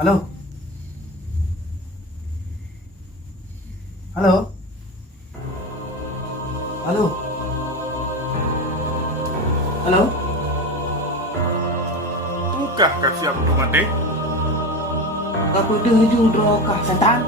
Halo? Halo? Halo? Halo? Tukah kasih aku mati. Aku dah hujung doa setan.